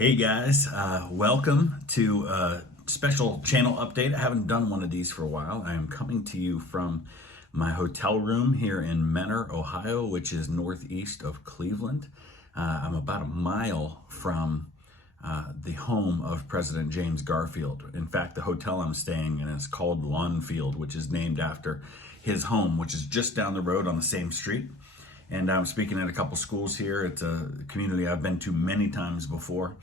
Hey guys, welcome to a special channel update. I haven't done one of these for a while. I am coming to you from my hotel room here in Mentor, Ohio, which is northeast of Cleveland. I'm about a mile from the home of President James Garfield. In fact, the hotel I'm staying in is called Lawnfield, which is named after his home, which is just down the road on the same street. And I'm speaking at a couple schools here. It's a community I've been to many times before.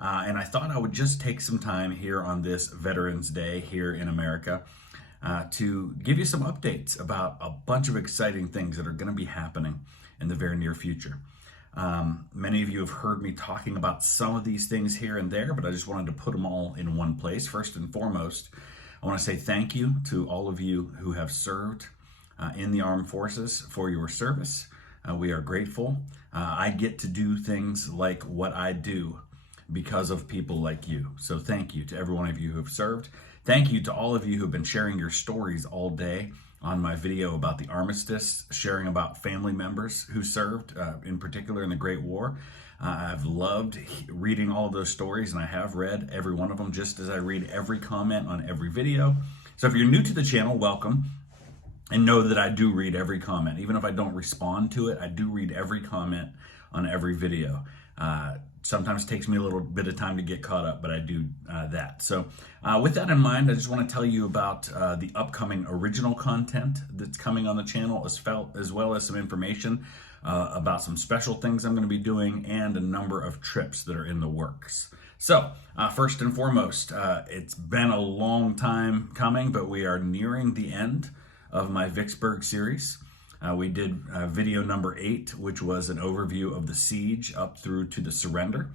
And I thought I would just take some time here on this Veterans Day here in America to give you some updates about a bunch of exciting things that are going to be happening in the very near future. Many of you have heard me talking about some of these things here and there, but I just wanted to put them all in one place. First and foremost, I want to say thank you to all of you who have served in the armed forces for your service. We are grateful. I get to do things like what I do because of people like you. So thank you to every one of you who have served. Thank you to all of you who've been sharing your stories all day on my video about the armistice, sharing about family members who served, in particular in the Great War. I've loved reading all of those stories, and I have read every one of them, just as I read every comment on every video. So if you're new to the channel, welcome. And know that I do read every comment. Even if I don't respond to it, I do read every comment on every video. Sometimes it takes me a little bit of time to get caught up, but I do that. So with that in mind, I just want to tell you about the upcoming original content that's coming on the channel, as well as some information about some special things I'm going to be doing and a number of trips that are in the works. So first and foremost, it's been a long time coming, but we are nearing the end of my Vicksburg series. We did video number 8, which was an overview of the siege up through to the surrender.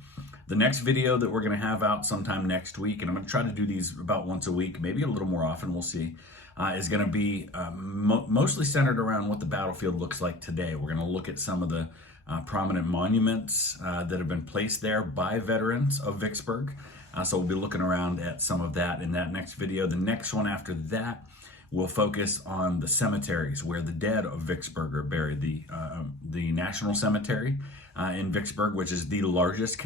The next video that we're going to have out sometime next week, and I'm going to try to do these about once a week, maybe a little more often, we'll see, is going to be mostly centered around what the battlefield looks like today. We're going to look at some of the prominent monuments that have been placed there by veterans of Vicksburg. So we'll be looking around at some of that in that next video. The next one after that, we'll focus on the cemeteries where the dead of Vicksburg are buried. The National Cemetery in Vicksburg, which is the largest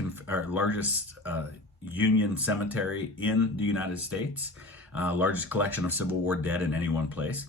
Union cemetery in the United States, largest collection of Civil War dead in any one place,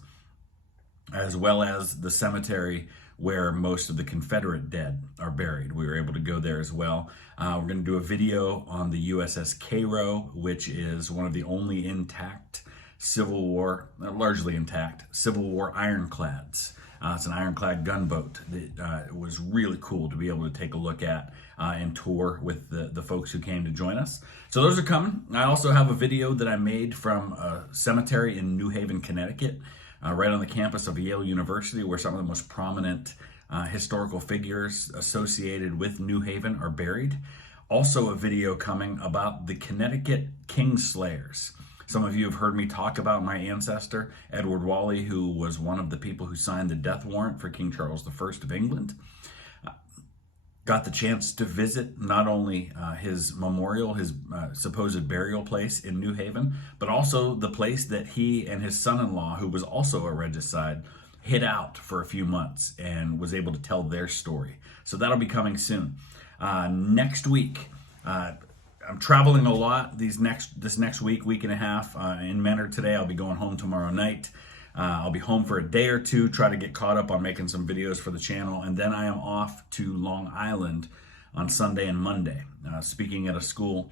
as well as the cemetery where most of the Confederate dead are buried. We were able to go there as well. We're going to do a video on the USS Cairo, which is one of the only intact Civil War, largely intact, Civil War ironclads. It's an ironclad gunboat that was really cool to be able to take a look at and tour with the folks who came to join us. So those are coming. I also have a video that I made from a cemetery in New Haven, Connecticut, right on the campus of Yale University, where some of the most prominent historical figures associated with New Haven are buried. Also a video coming about the Connecticut Kingslayers. Some of you have heard me talk about my ancestor, Edward Whalley, who was one of the people who signed the death warrant for King Charles I of England. Got the chance to visit not only his memorial, his supposed burial place in New Haven, but also the place that he and his son-in-law, who was also a regicide, hid out for a few months and was able to tell their story. So that'll be coming soon. Next week, I'm traveling a lot this next week and a half in Mentor today. I'll be going home tomorrow night. I'll be home for a day or two, try to get caught up on making some videos for the channel, and then I am off to Long Island on Sunday and Monday, speaking at a school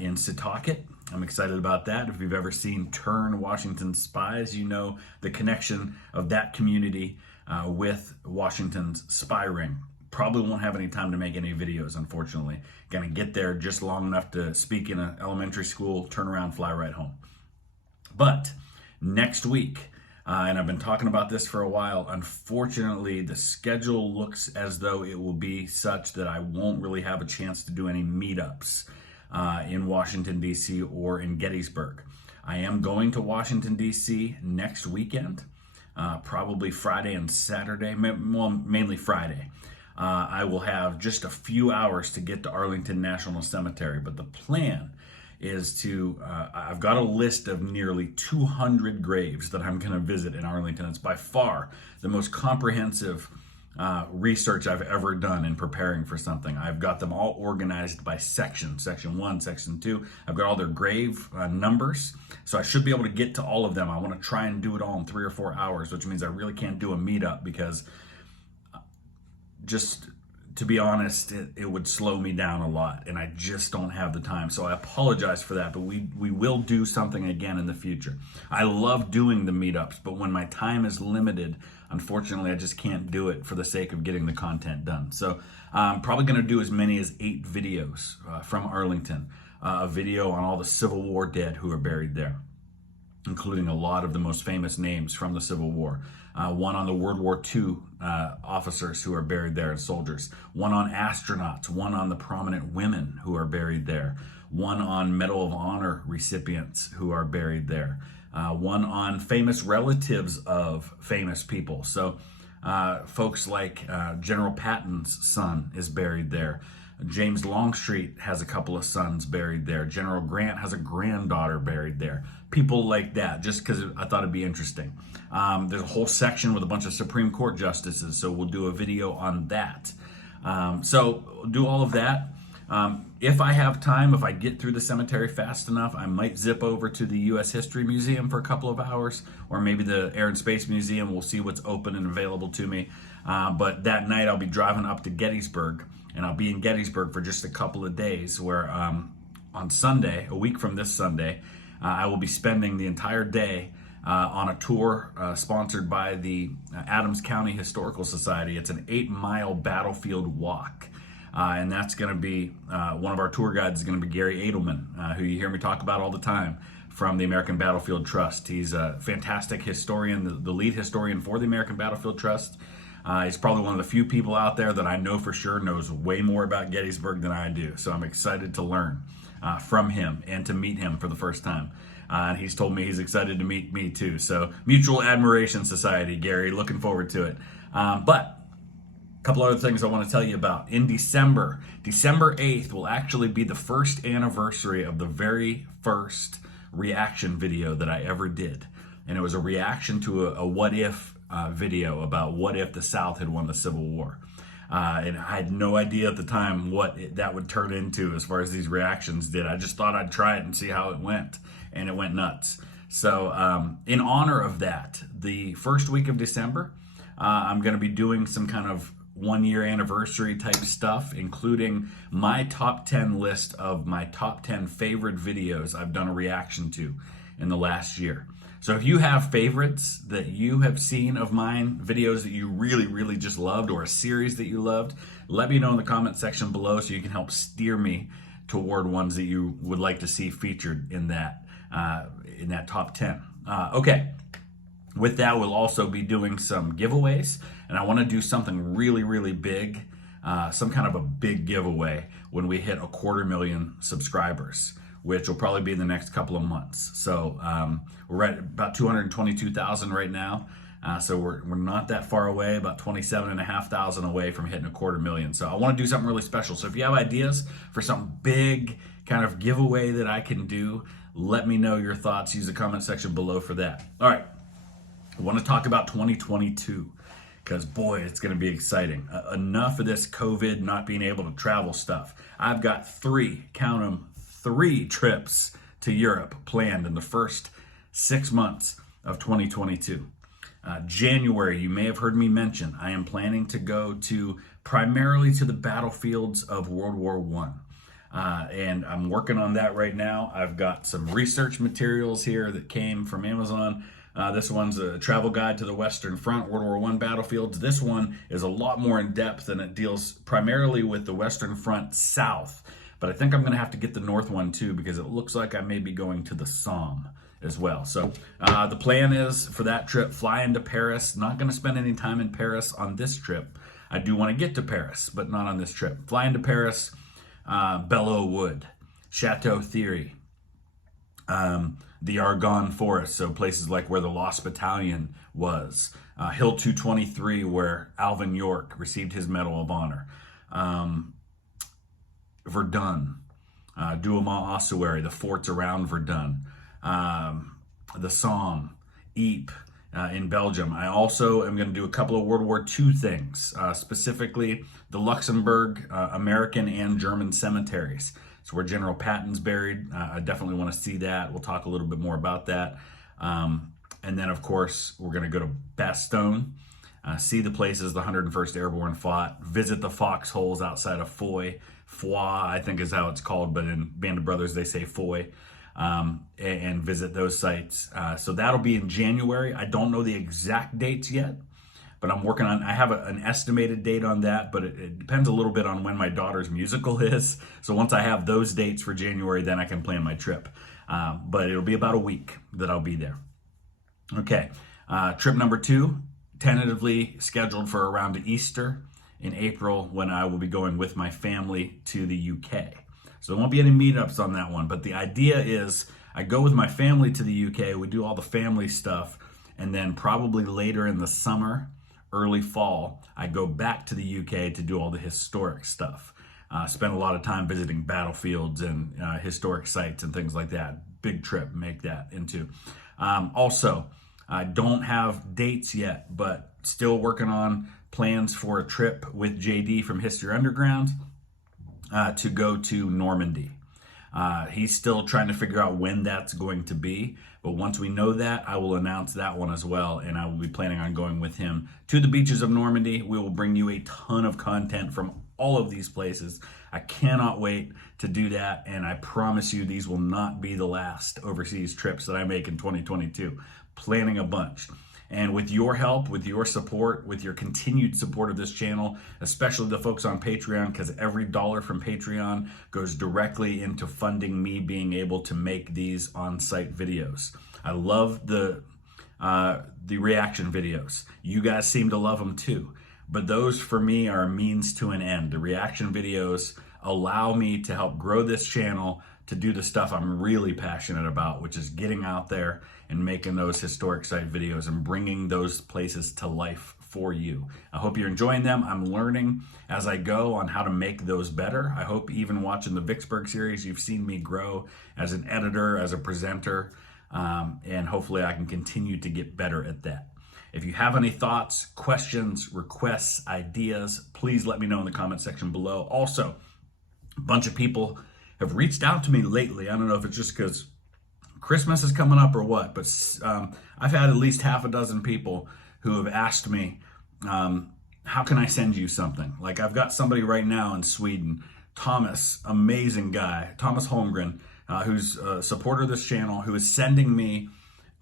in Setauket. I'm excited about that. If you've ever seen Turn Washington's Spies, you know the connection of that community with Washington's spy ring. Probably won't have any time to make any videos, unfortunately. Gonna get there just long enough to speak in an elementary school, turn around, fly right home. But next week, and I've been talking about this for a while, unfortunately, the schedule looks as though it will be such that I won't really have a chance to do any meetups in Washington, D.C. or in Gettysburg. I am going to Washington, D.C. next weekend, probably Friday and Saturday, well, mainly Friday. I will have just a few hours to get to Arlington National Cemetery, but the plan is to, I've got a list of nearly 200 graves that I'm going to visit in Arlington. It's by far the most comprehensive research I've ever done in preparing for something. I've got them all organized by section, section 1, section 2. I've got all their grave numbers, so I should be able to get to all of them. I want to try and do it all in 3 or 4 hours, which means I really can't do a meetup because just to be honest, it would slow me down a lot, and I just don't have the time. So I apologize for that, but we will do something again in the future. I love doing the meetups, but when my time is limited, unfortunately, I just can't do it for the sake of getting the content done. So I'm probably going to do as many as 8 videos from Arlington, a video on all the Civil War dead who are buried there, including a lot of the most famous names from the Civil War. One on the World War II officers who are buried there and soldiers. One on astronauts. One on the prominent women who are buried there. One on Medal of Honor recipients who are buried there. One on famous relatives of famous people. So folks like General Patton's son is buried there. James Longstreet has a couple of sons buried there. General Grant has a granddaughter buried there. People like that, just because I thought it'd be interesting. There's a whole section with a bunch of Supreme Court justices, so we'll do a video on that. So we'll do all of that. If I have time, if I get through the cemetery fast enough, I might zip over to the U.S. History Museum for a couple of hours, or maybe the Air and Space Museum. We'll see what's open and available to me. But that night I'll be driving up to Gettysburg, and I'll be in Gettysburg for just a couple of days, where on Sunday, a week from this Sunday, I will be spending the entire day on a tour sponsored by the Adams County Historical Society. It's an 8-mile battlefield walk. And that's going to be, one of our tour guides is going to be Gary Edelman, who you hear me talk about all the time from the American Battlefield Trust. He's a fantastic historian, the lead historian for the American Battlefield Trust. He's probably one of the few people out there that I know for sure knows way more about Gettysburg than I do. So I'm excited to learn from him and to meet him for the first time. And he's told me he's excited to meet me too. So Mutual Admiration Society, Gary, looking forward to it. But a couple other things I want to tell you about. In December 8th will actually be the first anniversary of the very first reaction video that I ever did. And it was a reaction to a what if video about what if the South had won the Civil War. And I had no idea at the time what that would turn into as far as these reactions did. I just thought I'd try it and see how it went, and it went nuts. So in honor of that, the first week of December, I'm going to be doing some kind of 1-year anniversary type stuff, including my top 10 list of my top 10 favorite videos I've done a reaction to in the last year. So if you have favorites that you have seen of mine, videos that you really, really just loved, or a series that you loved, let me know in the comment section below so you can help steer me toward ones that you would like to see featured in that top 10. Okay. With that, we'll also be doing some giveaways, and I want to do something really, really big, some kind of a big giveaway when we hit 250,000 subscribers, which will probably be in the next couple of months. So we're at about 222,000 right now, so we're not that far away, about 27,500 away from hitting 250,000. So I want to do something really special. So if you have ideas for some big kind of giveaway that I can do, let me know your thoughts. Use the comment section below for that. All right. I want to talk about 2022 because, boy, it's going to be exciting. Enough of this COVID not being able to travel stuff. I've got 3 trips to Europe planned in the first 6 months of 2022. January, you may have heard me mention, I am planning to go primarily to the battlefields of World War I. And I'm working on that right now. I've got some research materials here that came from Amazon. This one's a travel guide to the Western Front, World War I battlefields. This one is a lot more in depth, and it deals primarily with the Western Front South. But I think I'm going to have to get the North one too, because it looks like I may be going to the Somme as well. So the plan is for that trip, fly into Paris. Not going to spend any time in Paris on this trip. I do want to get to Paris, but not on this trip. Fly into Paris, Belleau Wood, Chateau Thierry, the Argonne Forest, so places like where the Lost Battalion was, Hill 223, where Alvin York received his Medal of Honor, Verdun, Douaumont Ossuary, the forts around Verdun, the Somme, Ypres, in Belgium. I also am going to do a couple of World War II things, specifically the Luxembourg, American, and German cemeteries. So where General Patton's buried, I definitely want to see that. We'll talk a little bit more about that. And then, of course, we're going to go to Bastogne, see the places the 101st Airborne fought, visit the foxholes outside of Foy. Foy, I think is how it's called, but in Band of Brothers, they say Foy. And visit those sites. So that'll be in January. I don't know the exact dates yet, but I'm working on, I have an estimated date on that, but it depends a little bit on when my daughter's musical is. So once I have those dates for January, then I can plan my trip. But it'll be about a week that I'll be there. Okay, trip number 2, tentatively scheduled for around Easter in April, when I will be going with my family to the UK. So there won't be any meetups on that one, but the idea is I go with my family to the UK, we do all the family stuff, and then probably later in the summer, early fall, I go back to the UK to do all the historic stuff. Spend a lot of time visiting battlefields and historic sites and things like that. Big trip, make that into. Also, I don't have dates yet, but still working on plans for a trip with JD from History Underground. To go to Normandy. He's still trying to figure out when that's going to be, but once we know that, I will announce that one as well, and I will be planning on going with him to the beaches of Normandy. We will bring you a ton of content from all of these places. I cannot wait to do that, and I promise you these will not be the last overseas trips that I make in 2022. Planning a bunch. And with your help, with your support, with your continued support of this channel, especially the folks on Patreon, because every dollar from Patreon goes directly into funding me being able to make these on-site videos. I love the reaction videos. You guys seem to love them too. But those for me are a means to an end. The reaction videos allow me to help grow this channel, to do the stuff I'm really passionate about, which is getting out there and making those historic site videos and bringing those places to life for you. I hope you're enjoying them. I'm learning as I go on how to make those better. I hope even watching the Vicksburg series, you've seen me grow as an editor, as a presenter, and hopefully I can continue to get better at that. If you have any thoughts, questions, requests, ideas, please let me know in the comment section below. Also, a bunch of people have reached out to me lately. I don't know if it's just because Christmas is coming up or what, but I've had at least half a dozen people who have asked me, how can I send you something? Like I've got somebody right now in Sweden, Thomas, amazing guy, Thomas Holmgren, who's a supporter of this channel, who is sending me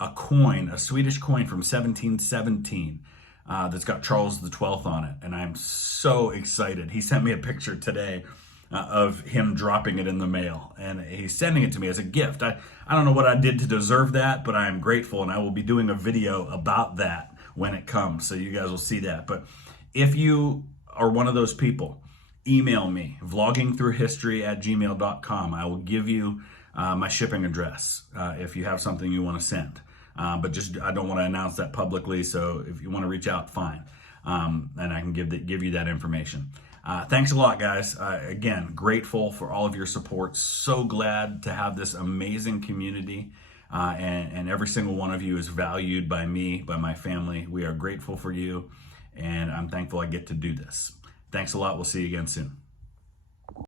a coin, a Swedish coin from 1717 that's got Charles the 12th on it. And I'm so excited. He sent me a picture today of him dropping it in the mail, and he's sending it to me as a gift. I don't know what I did to deserve that, but I am grateful, and I will be doing a video about that when it comes, so you guys will see that. But if you are one of those people, email me, vloggingthroughhistory@gmail.com. I will give you my shipping address if you have something you want to send. But just I don't want to announce that publicly, so if you want to reach out, fine, and I can give you that information. Thanks a lot, guys. Again, grateful for all of your support. So glad to have this amazing community, and every single one of you is valued by me, by my family. We are grateful for you, and I'm thankful I get to do this. Thanks a lot. We'll see you again soon.